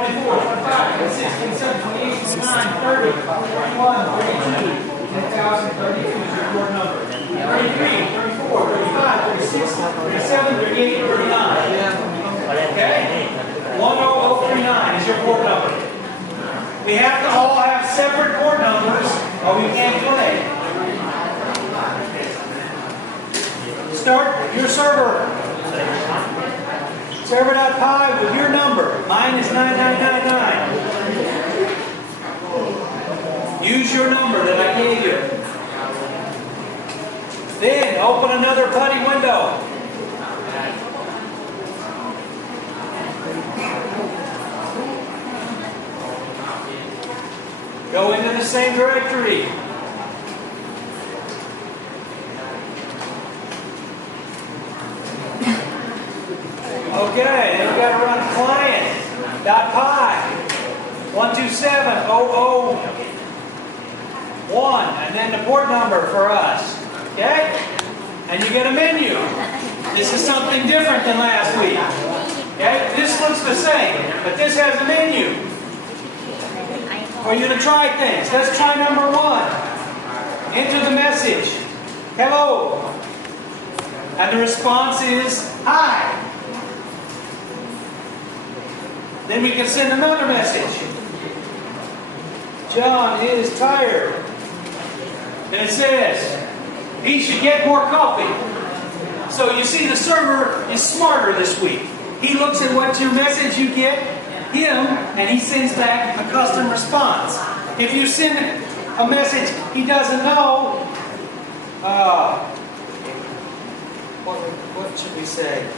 24, 25, 26, 27, 28, 29, 30, 31, 32, 10,000, 32 is your board number. 33, 34, 35, 36, 37, 38, 39. Okay? 10039 is your board number. We have to all have separate board numbers or we can't play. Start your server. Server.py with your number. Mine is 9999. Use your number that I gave you. Then open another PuTTY window. Go into the same directory. Okay, then we got to run client.py 127.0.0.1 and then the port number for us. Okay? And you get a menu. This is something different than last week. Okay? This looks the same, but this has a menu for you to try things. Let's try number 1. Enter the message. Hello. And the response is hi. Then we can send another message. John is tired. And it says, he should get more coffee. So you see the server is smarter this week. He looks at what your message you get him and he sends back a custom response. If you send a message he doesn't know, what should we say?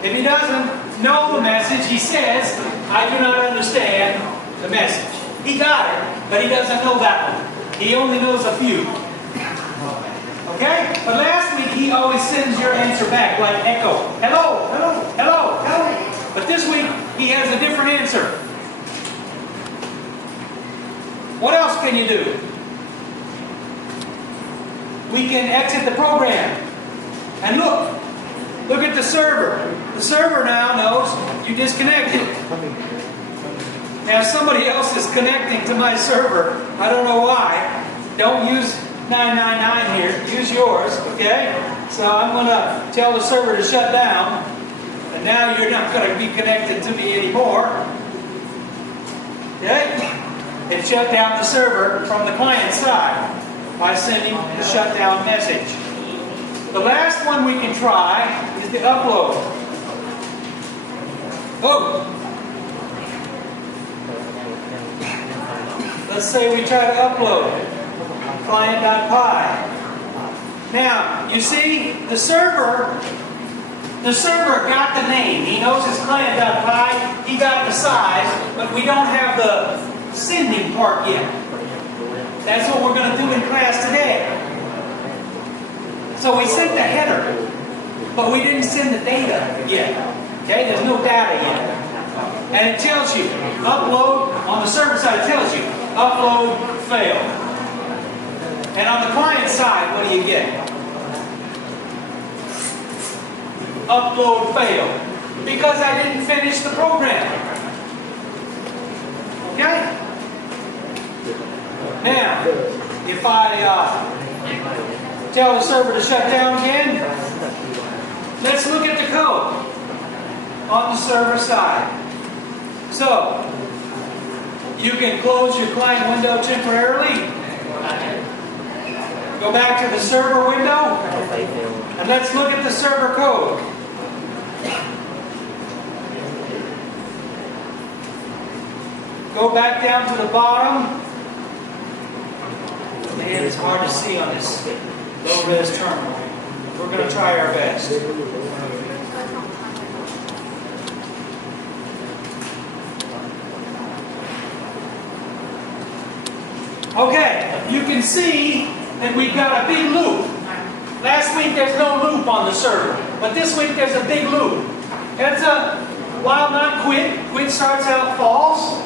If he doesn't know the message, he says, I do not understand the message. He got it, but he doesn't know that one. He only knows a few. Okay? But last week he always sends your answer back like echo. Hello, hello, hello, hello. But this week he has a different answer. What else can you do? We can exit the program. And look at the server. The server now knows you disconnected. Now if somebody else is connecting to my server, I don't know why. Don't use 999 here. Use yours, okay? So I'm going to tell the server to shut down. And now you're not going to be connected to me anymore. Okay? It shut down the server from the client side by sending the shutdown message. The last one we can try is the upload. Oh! Let's say we try to upload client.py. Now, you see, the server got the name. He knows his client.py. He got the size, but we don't have the sending part yet. That's what we're going to do in class today. So we sent the header, but we didn't send the data yet. Okay, there's no data yet. And it tells you, upload, on the server side it tells you, upload failed. And on the client side, what do you get? Upload failed. Because I didn't finish the program. Okay? Now, if I tell the server to shut down again, let's look at the code on the server side. So, you can close your client window temporarily. Go back to the server window, and let's look at the server code. Go back down to the bottom. Man, it's hard to see on this low-res terminal. We're going to try our best. Okay, you can see that we've got a big loop. Last week there's no loop on the server, but this week there's a big loop. It's a while not quit. Quit starts out false,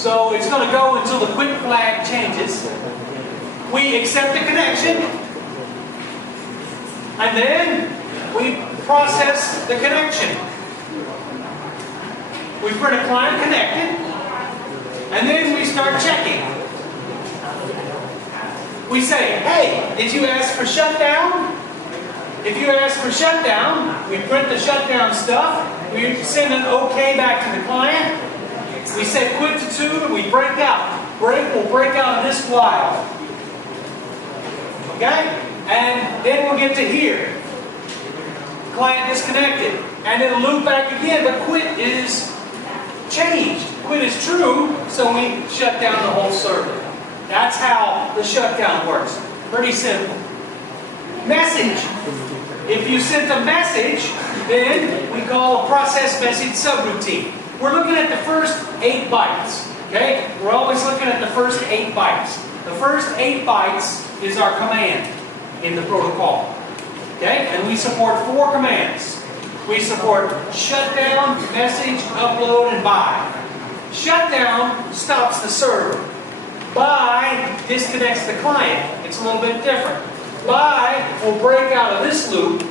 so it's going to go until the quit flag changes. We accept the connection, And then we process the connection. We print a client connected, and then we start checking. We say, hey, did you ask for shutdown? If you ask for shutdown, we print the shutdown stuff, we send an OK back to the client, we say quit to 2, and we break out. We'll break out of this while. Okay? And then we'll get to here. Client disconnected. And it'll loop back again, but quit is changed. Quit is true, so we shut down the whole server. That's how the shutdown works. Pretty simple. Message. If you sent a message, then we call a process message subroutine. We're looking at the first 8 bytes. Okay? We're always looking at the first 8 bytes. The first 8 bytes is our command in the protocol. Okay? And we support 4 commands. We support shutdown, message, upload, and buy. Shutdown stops the server. Buy disconnects the client. It's a little bit different. Buy will break out of this loop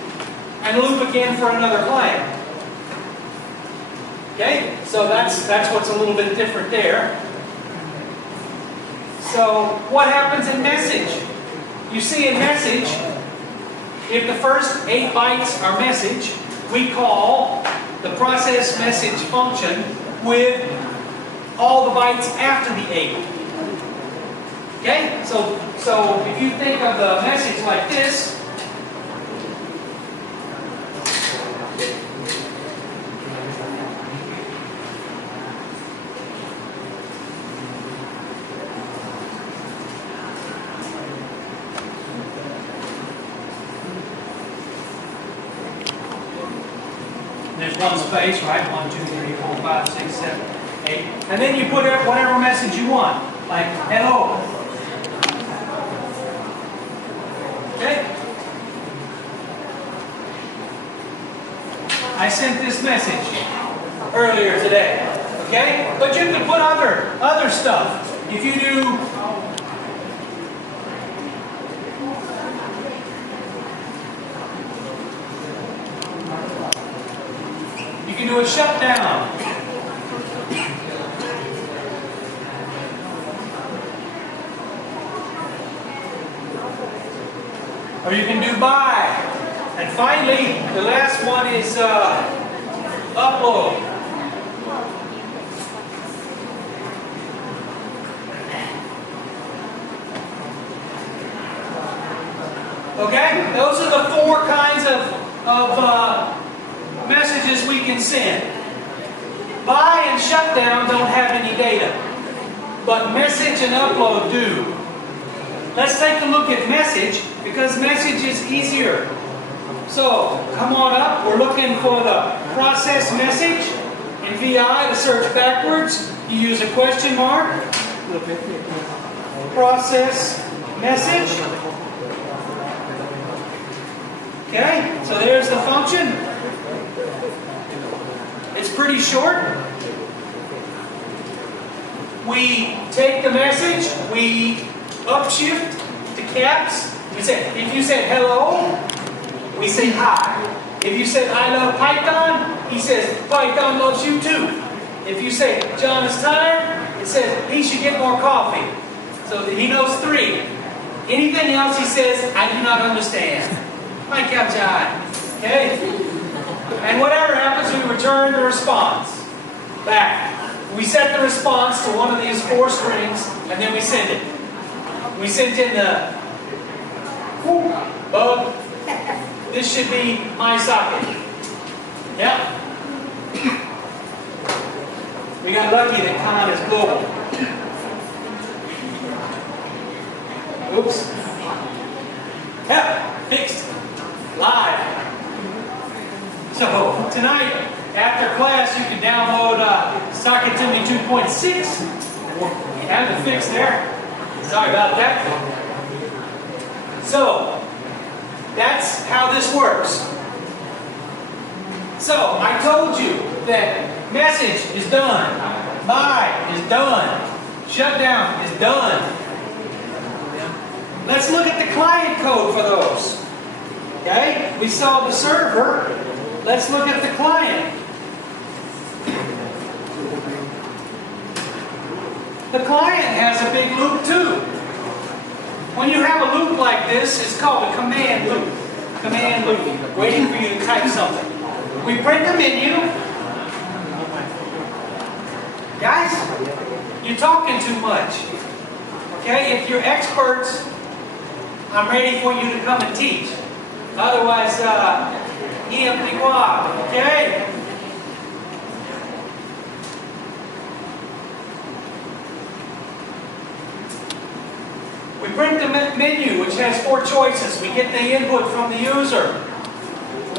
and loop again for another client. Okay? So that's what's a little bit different there. So what happens in message? You see in message, if the first 8 bytes are message, we call the process message function with all the bytes after the 8. Okay? So if you think of the message like this, there's one space, right? 1, 2, 3, 4, 5, 6, 7, 8. And then you put whatever message you want, like hello. Okay? I sent this message earlier today. Okay? But you can put other stuff. If you do a shutdown. Or you can do buy. And finally, the last one is upload. Okay? Those are the 4 kinds of messages we can send. Buy and shutdown don't have any data, but message and upload do. Let's take a look at message, because message is easier. So, come on up. We're looking for the process message. In VI, to search backwards, you use a question mark. Process message. Okay, so there's the function. It's pretty short. We take the message, we upshift to caps. We say, if you said hello, we say hi. If you said I love Python, he says Python loves you too. If you say John is tired, it says he should get more coffee. So he knows 3. Anything else he says, I do not understand. My cow John. Okay? And whatever happens, we return the response back. We set the response to one of these 4 strings, and then we send it. We sent in the bug. This should be my socket. Yeah. We got lucky that con is global. Oops. Yeah, fixed. Live. So, tonight, after class, you can download Socket Timmy 2.6. Have the fix there. Sorry about that. So, that's how this works. So, I told you that message is done. Buy is done. Shutdown is done. Let's look at the client code for those. Okay? we saw the server. Let's look at the client. The client has a big loop too. When you have a loop like this, it's called a command loop. Command loop, waiting for you to type something. We print the menu. Guys, you're talking too much. Okay, if you're experts, I'm ready for you to come and teach. Otherwise, okay? We print the menu, which has 4 choices. We get the input from the user.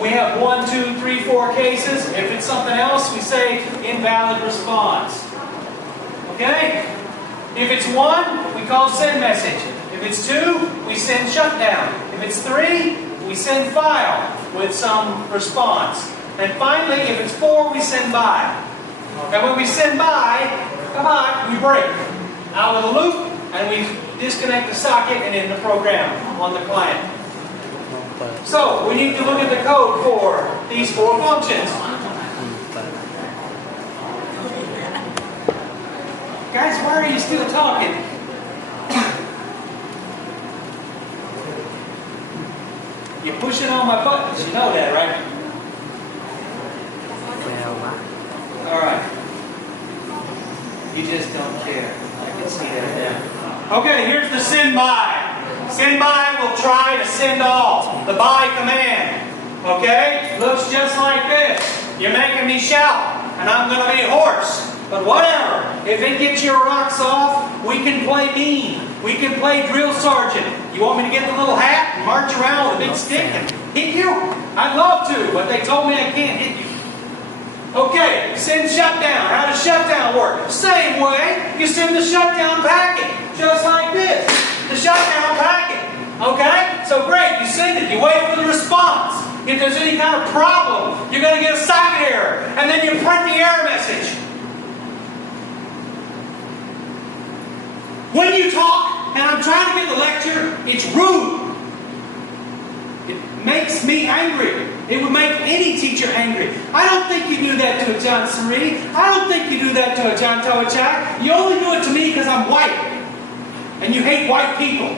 We have 1, 2, 3, 4 cases. If it's something else, we say invalid response. Okay? If it's 1, we call send message. If it's 2, we send shutdown. If it's 3, we send file with some response. And finally, if it's 4, we send by. And when we send by, come on, we break out of the loop and we disconnect the socket and end the program on the client. So, we need to look at the code for these 4 functions. Guys, why are you still talking? You're pushing on my buttons, you know that, right? Alright. You just don't care. I can see that now. Okay, here's the send by. Send by will try to send all. The by command. Okay? Looks just like this. You're making me shout, and I'm going to be hoarse. But whatever. If it gets your rocks off, we can play mean. We can play drill sergeant. You want me to get the little hat and march around with a big stick and hit you? I'd love to, but they told me I can't hit you. Okay, send shutdown. How does shutdown work? Same way. You send the shutdown packet, just like this. The shutdown packet. Okay? So great, you send it. You wait for the response. If there's any kind of problem, you're going to get a socket error. And then you print the error message. When you talk, and I'm trying to give the lecture, it's rude. It makes me angry. It would make any teacher angry. I don't think you do that to a John Sari. I don't think you do that to a John Towachak. You only do it to me because I'm white. And you hate white people.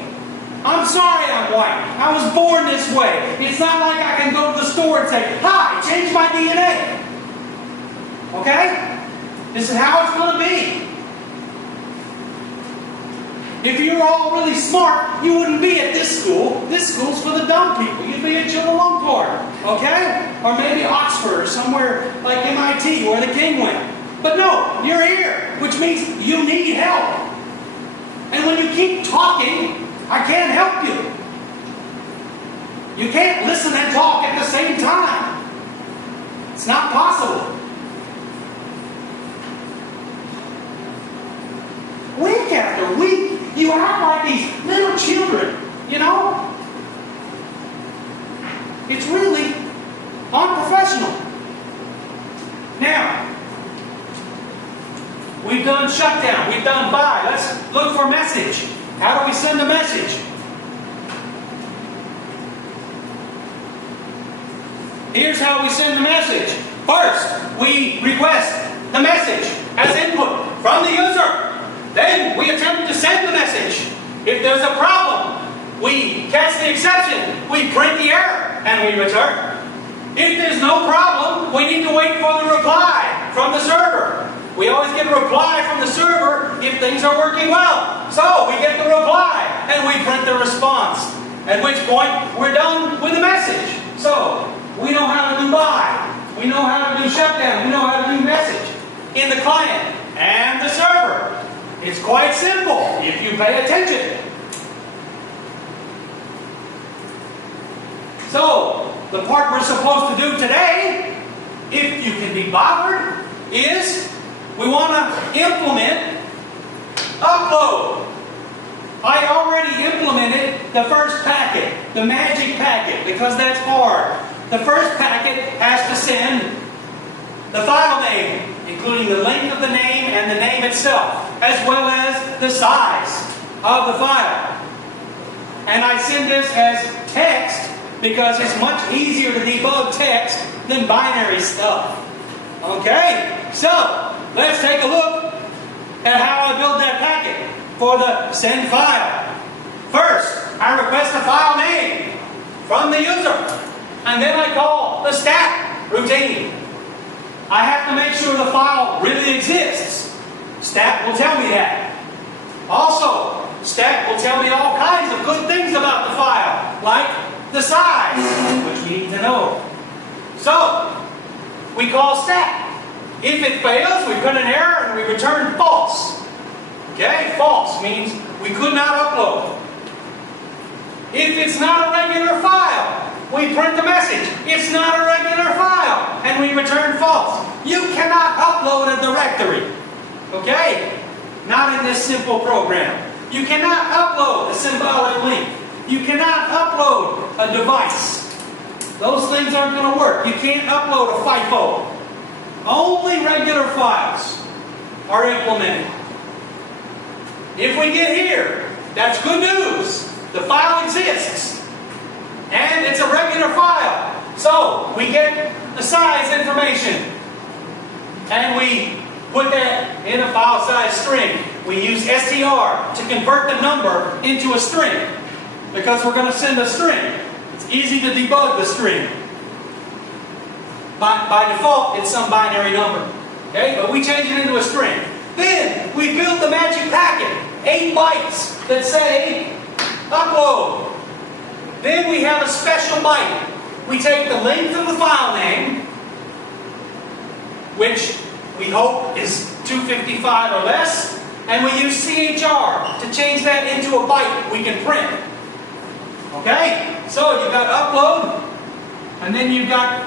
I'm sorry I'm white. I was born this way. It's not like I can go to the store and say, hi, change my DNA. Okay? This is how it's going to be. If you were all really smart, you wouldn't be at this school. This school's for the dumb people. You'd be at Chulalongkorn, okay? Or maybe Oxford or somewhere like MIT where the king went. But no, you're here, which means you need help. And when you keep talking, I can't help you. You can't listen and talk at the same time. It's not possible. Week after week, you act like these little children, you know? It's really unprofessional. Now, we've done shutdown, we've done by. Let's look for message. How do we send a message? Here's how we send the message. First, we request the message as input from the user. Then we attempt to send the message. If there's a problem, we catch the exception, we print the error, and we return. If there's no problem, we need to wait for the reply from the server. We always get a reply from the server if things are working well. So we get the reply, and we print the response. At which point, we're done with the message. So, we know how to do by. We know how to do shutdown. We know how to do message in the client and the server. It's quite simple if you pay attention. So, the part we're supposed to do today, if you can be bothered, is we want to implement upload. I already implemented the first packet, the magic packet, because that's hard. The first packet has to send the file name, including the length of the name and the name itself, as well as the size of the file. And I send this as text because it's much easier to debug text than binary stuff. Okay? So, let's take a look at how I build that packet for the send file. First, I request a file name from the user, and then I call the stat routine. I have to make sure the file really exists. Stat will tell me that. Also, stat will tell me all kinds of good things about the file, like the size, which we need to know. So, we call stat. If it fails, we put an error and we return false. Okay? False means we could not upload. If it's not a regular file, we print the message. It's not a regular file, and we return false. You cannot upload a directory. Okay? Not in this simple program. You cannot upload a symbolic link. You cannot upload a device. Those things aren't going to work. You can't upload a FIFO. Only regular files are implemented. If we get here, that's good news. The file exists. And it's a regular file. So, we get the size information. And we put that in a file size string. We use str to convert the number into a string, because we're going to send a string. It's easy to debug the string. By default, it's some binary number. Okay? But we change it into a string. Then, we build the magic packet. 8 bytes that say upload. Then we have a special byte. We take the length of the file name, which we hope is 255 or less, and we use CHR to change that into a byte we can print. Okay? So you've got upload, and then you've got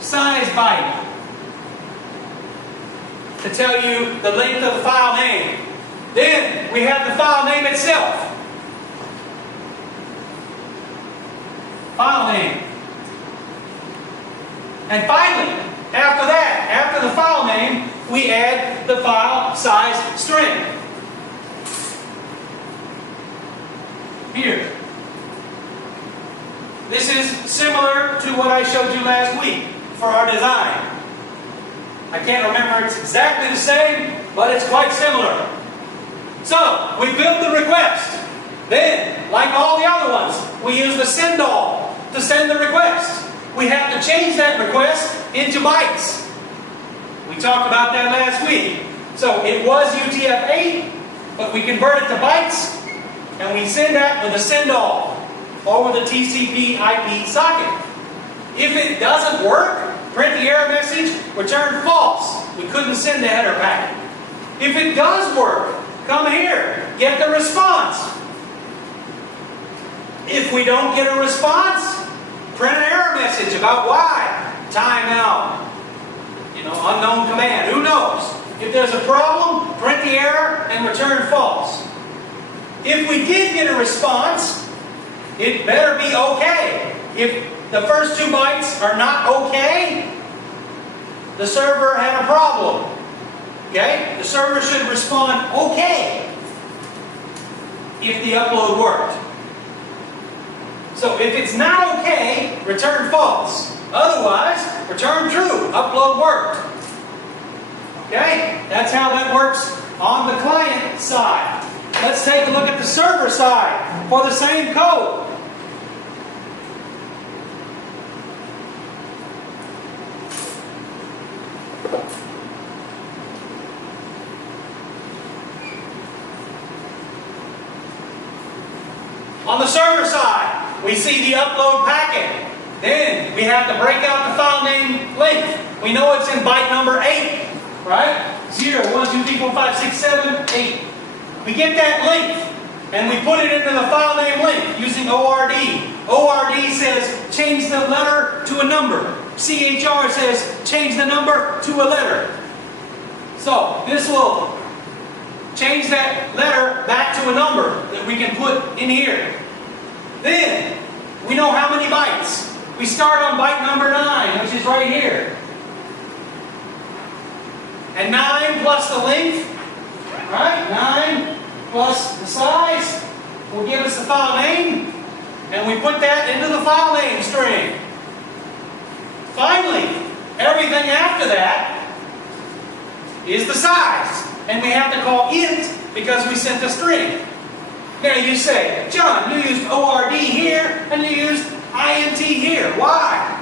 size byte to tell you the length of the file name. Then we have the file name itself. File name. And finally, after that, after the file name, we add the file size string. Here. This is similar to what I showed you last week for our design. I can't remember it's exactly the same, but it's quite similar. So, we build the request. Then, like all the other ones, we use the send all to send the request. We have to change that request into bytes. We talked about that last week. So, it was UTF-8, but we convert it to bytes, and we send that with a send all, or with a TCP IP socket. If it doesn't work, print the error message, return false. We couldn't send the header packet. If it does work, come here, get the response. If we don't get a response, print an error message about why. Timeout. Unknown command. Who knows? If there's a problem, print the error and return false. If we did get a response, it better be okay. If the first 2 bytes are not okay, the server had a problem. Okay? The server should respond okay if the upload worked. So if it's not okay, return false. Otherwise, return true. Upload worked. Okay? That's how that works on the client side. Let's take a look at the server side for the same code. On the server side, we see the upload packet. Then we have to break out the file name length. We know it's in byte number 8, right? 0, 1, 2, 3, 4, 5, 6, 7, 8. We get that length and we put it into the file name length using ORD. ORD says change the letter to a number. CHR says change the number to a letter. So this will change that letter back to a number that we can put in here. Then we know how many bytes. We start on byte number 9, which is right here. And 9 plus the length, right? 9 plus the size will give us the file name. And we put that into the file name string. Finally, everything after that is the size. And we have to call int because we sent a string. Now you say, John, you used ORD here and you used INT here. Why?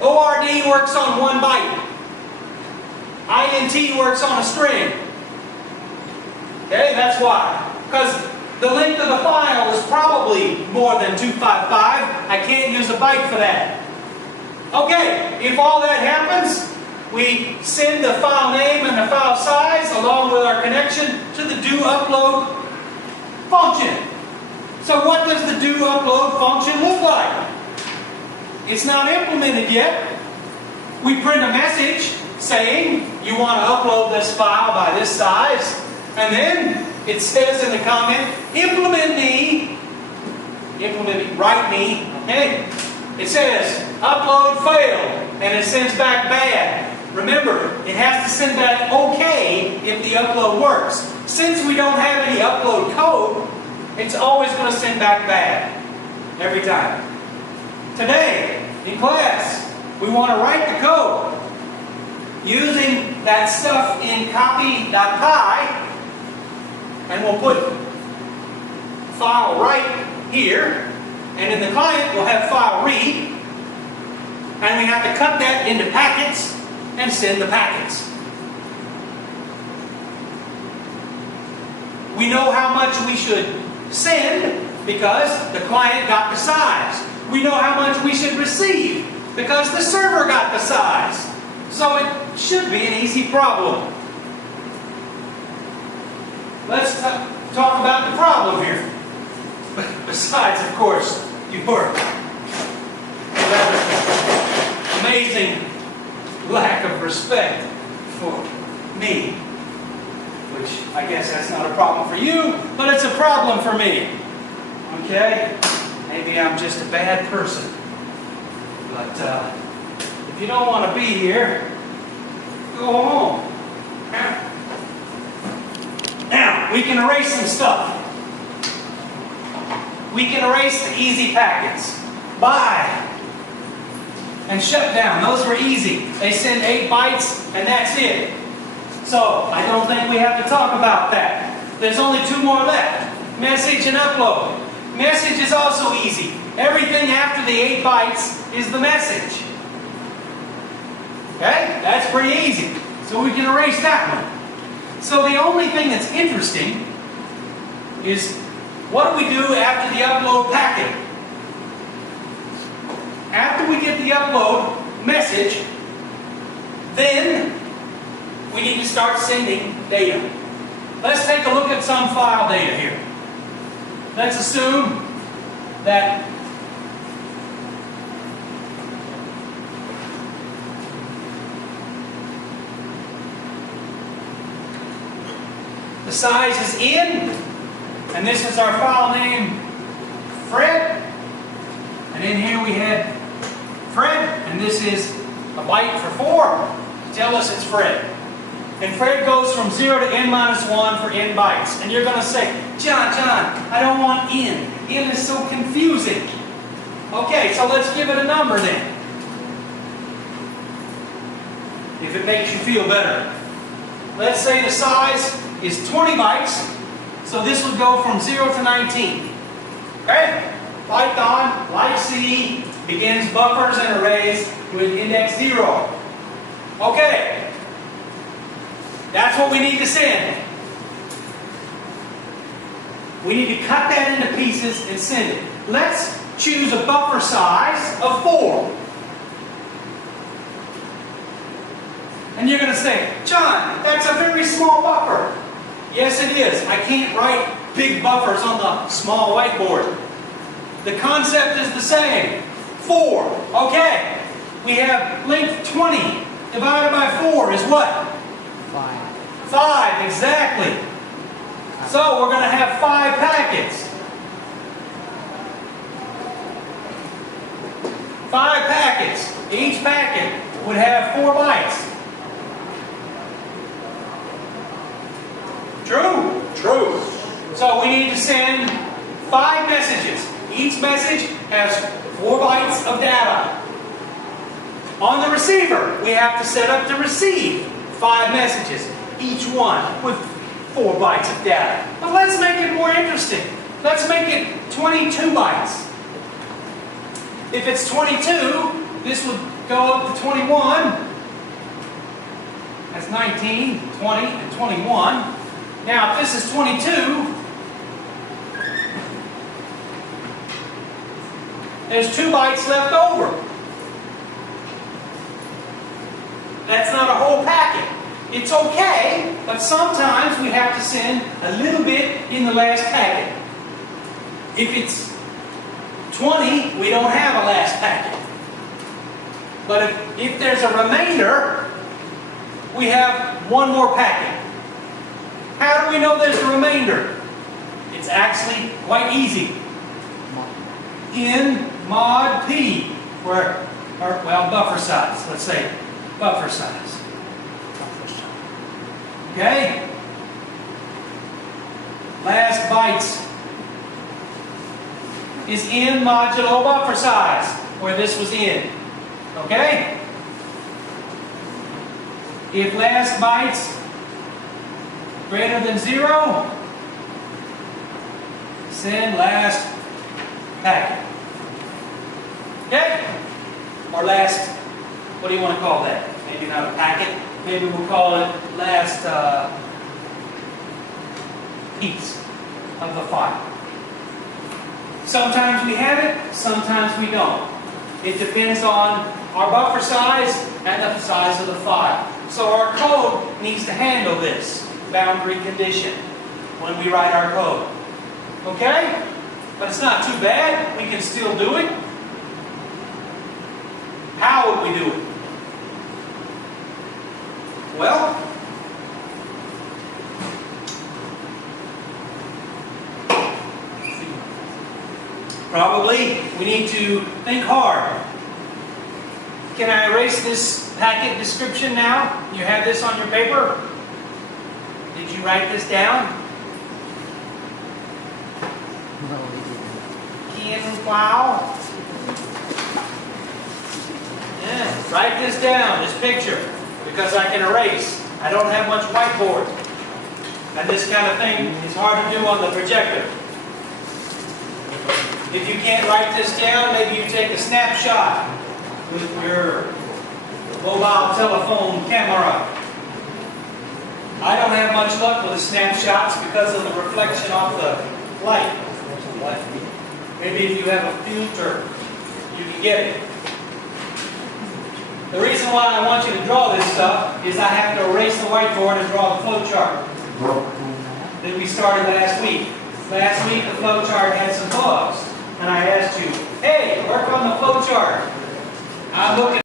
ORD works on 1 byte. INT works on a string. Okay, that's why. Because the length of the file is probably more than 255. I can't use a byte for that. Okay, if all that happens, we send the file name and the file size along with our connection to the do-upload function. So what does the do-upload function look like? It's not implemented yet. We print a message saying you want to upload this file by this size, and then it says in the comment, implement me, write me, okay? It says, upload failed, and it sends back bad. Remember, it has to send back okay if the upload works. Since we don't have any upload code, it's always going to send back bad. Every time. Today, in class, we want to write the code using that stuff in copy.py, and we'll put file write here, and in the client we'll have file read, and we have to cut that into packets and send the packets. We know how much we should send because the client got the size. We know how much we should receive because the server got the size. So it should be an easy problem. Let's talk about the problem here. Besides, of course, your amazing lack of respect for me. Which I guess that's not a problem for you, but it's a problem for me. Okay? Maybe I'm just a bad person. But if you don't want to be here, go home. Now, we can erase some stuff. We can erase the easy packets. Buy and shut down. Those were easy. They send 8 bytes and that's it. So, I don't think we have to talk about that. There's only 2 more left. Message and upload. Message is also easy. Everything after the 8 bytes is the message. Okay? That's pretty easy. So we can erase that one. So the only thing that's interesting is what do we do after the upload packet? After we get the upload message, then we need to start sending data. Let's take a look at some file data here. Let's assume that the size is in, and this is our file name, Fred. And in here we had Fred, and this is a byte for 4. Tell us it's Fred. And Fred goes from 0 to n-1 for n bytes. And you're going to say, John, I don't want n. N is so confusing. Okay, so let's give it a number then. If it makes you feel better. Let's say the size is 20 bytes. So this would go from 0 to 19. Okay? Python, like C, begins buffers and arrays with index 0. Okay. That's what we need to send. We need to cut that into pieces and send it. Let's choose a buffer size of 4. And you're going to say, John, that's a very small buffer. Yes, it is. I can't write big buffers on the small whiteboard. The concept is the same. 4. Okay. We have length 20 divided by 4 is what? 5, exactly. So we're going to have 5 packets. 5 packets. Each packet would have 4 bytes. True? True. So we need to send 5 messages. Each message has 4 bytes of data. On the receiver, we have to set up to receive 5 messages, each one with 4 bytes of data. But let's make it more interesting. Let's make it 22 bytes. If it's 22, this would go up to 21. That's 19, 20, and 21. Now, if this is 22, there's 2 bytes left over. That's not a whole packet. It's okay, but sometimes we have to send a little bit in the last packet. If it's 20, we don't have a last packet. But if there's a remainder, we have 1 more packet. How do we know there's a remainder? It's actually quite easy. In mod P, buffer size, let's say buffer size. Okay? Last bytes is in modulo buffer size, where this was in. Okay? If last bytes greater than 0, send last packet. Okay? Or last, what do you want to call that? Maybe not a packet. Maybe we'll call it last piece of the file. Sometimes we have it, sometimes we don't. It depends on our buffer size and the size of the file. So our code needs to handle this boundary condition when we write our code. Okay? But it's not too bad. We can still do it. How would we do it? Well, probably we need to think hard. Can I erase this packet description now? You have this on your paper? Did you write this down? Wow. Yeah, write this down, this picture, because I can erase. I don't have much whiteboard. And this kind of thing is hard to do on the projector. If you can't write this down, maybe you take a snapshot with your mobile telephone camera. I don't have much luck with the snapshots because of the reflection off the light. Maybe if you have a filter, you can get it. The reason why I want you to draw this stuff is I have to erase the whiteboard and draw the flow chart that we started last week. Last week the flow chart had some bugs.